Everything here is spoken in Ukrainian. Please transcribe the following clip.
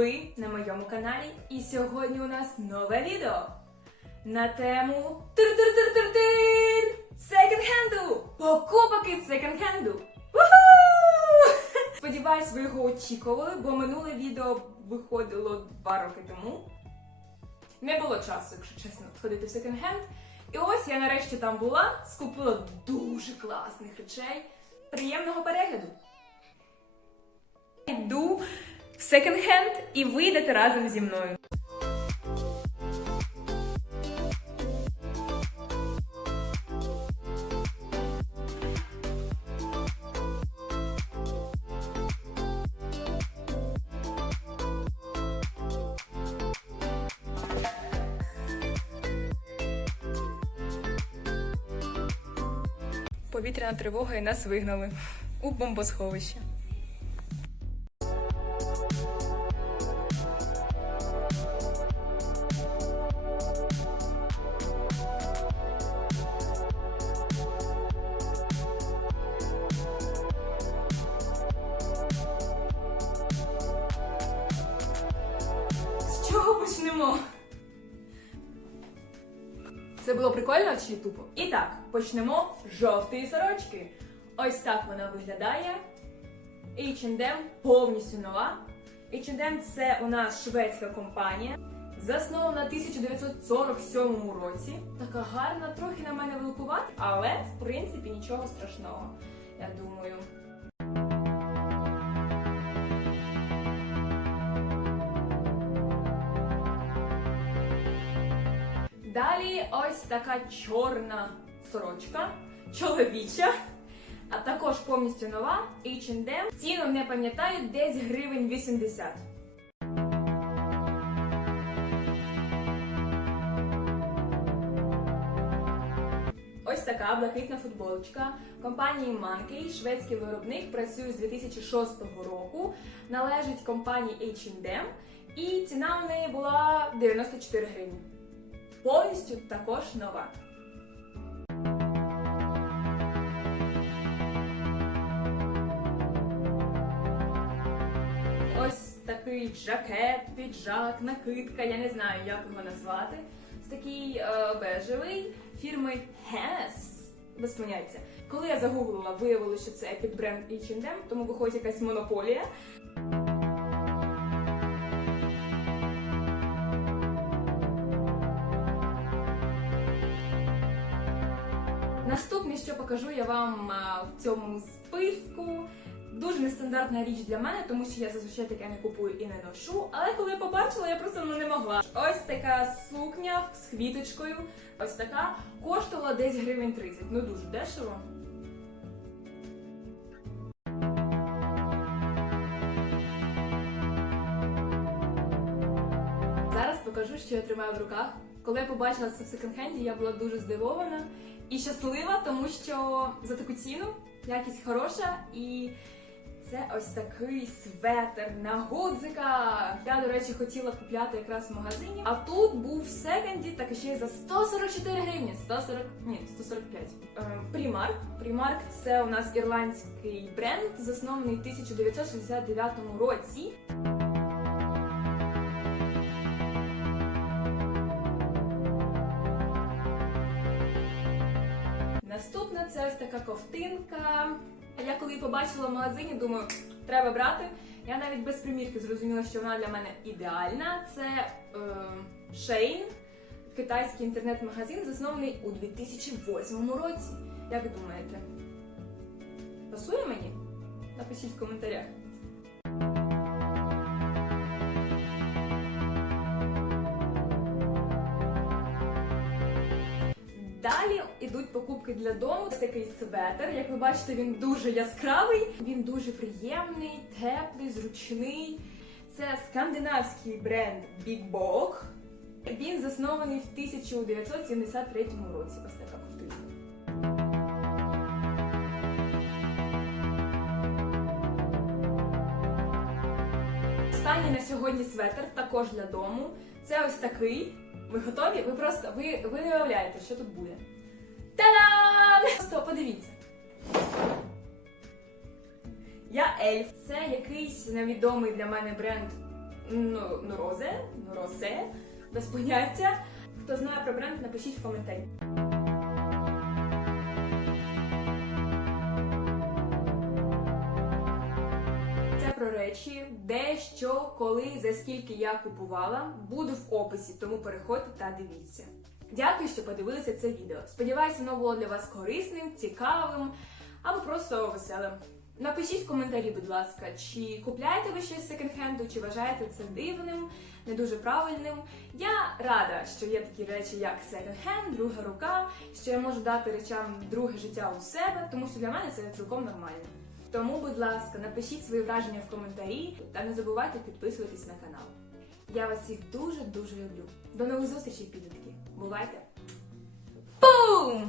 Ви на моєму каналі, і сьогодні у нас нове відео на тему тир-тир-тир-тир-тир секонд-хенду! Покупок із секонд-хенду! Сподіваюсь, ви його очікували, бо минуле відео виходило два роки тому. Не було часу, якщо чесно, ходити в секонд-хенд. І ось я нарешті там була, скупила дуже класних речей. Приємного перегляду! Йду в секонд-хенд і ви разом зі мною. Повітряна тривога і нас вигнали у бомбосховище. Чого почнемо? Це було прикольно чи тупо? І так, почнемо з жовтої сорочки. Ось так вона виглядає. H&M повністю нова. H&M це у нас шведська компанія. Заснована в 1947 році. Така гарна, трохи на мене великувата, але в принципі нічого страшного. Я думаю. Далі ось така чорна сорочка, чоловіча, а також повністю нова H&M. Ціну не пам'ятаю, десь гривень 80. Ось така блакитна футболочка компанії Monkey, шведський виробник, працює з 2006 року, належить компанії H&M і ціна у неї була 94 гривні. Повністю також нова. Ось такий жакет, піджак, накидка, я не знаю, як його назвати. Такий е, бежевий фірми Hess. Без поняття. Коли я загуглила, виявилося, що це під бренд H&M, тому виходить якась монополія. Наступне, що покажу я вам в цьому списку. Дуже нестандартна річ для мене, тому що я зазвичай таке не купую і не ношу. Але коли я побачила, я просто ну, не могла. Ось така сукня з квіточкою. Ось така коштувала десь гривень 30. Ну дуже дешево. Зараз покажу, що я тримаю в руках. Коли я побачила це в секонд-хенді, я була дуже здивована і щаслива, тому що за таку ціну якість хороша і. Це ось такий светер на гудзиках. Я, до речі, хотіла купляти якраз в магазині. А тут був в секонді, так ще й за 144 гривні. 140, ні, 145. Е, Primark. Primark – це у нас ірландський бренд, заснований в 1969 році. Наступна це ось така ковтинка. Я коли її побачила в магазині, думаю, треба брати. Я навіть без примірки зрозуміла, що вона для мене ідеальна. Це е, Shein, китайський інтернет-магазин, заснований у 2008 році. Як думаєте? Пасує мені? Напишіть в коментарях. Далі йдуть покупки для дому. Ось такий светр. Як ви бачите, він дуже яскравий, він дуже приємний, теплий, зручний. Це скандинавський бренд Big Bog. Він заснований в 1973 році. Ось така ковтинка. Останній на сьогодні светр також для дому. Це ось такий. Ви готові? Ви просто ви, ви не уявляєте, що тут буде. Та-дам! Просто подивіться. Я ельф. Це якийсь невідомий для мене бренд ну, Норозе, Норосе, без поняття. Хто знає про бренд, напишіть в коментарі. Це про речі, де, що, коли, за скільки я купувала, буде в описі, тому переходьте та дивіться. Дякую, що подивилися це відео. Сподіваюся, воно було для вас корисним, цікавим або просто веселим. Напишіть в коментарі, будь ласка, чи купляєте ви щось з секонд-хенду, чи вважаєте це дивним, не дуже правильним. Я рада, що є такі речі, як секонд-хенд, друга рука, що я можу дати речам друге життя у себе, тому що для мене це цілком нормально. Тому, будь ласка, напишіть свої враження в коментарі та не забувайте підписуватись на канал. Я вас всіх дуже дуже люблю. До нових зустрічей, підлітки. Бувайте! Бум!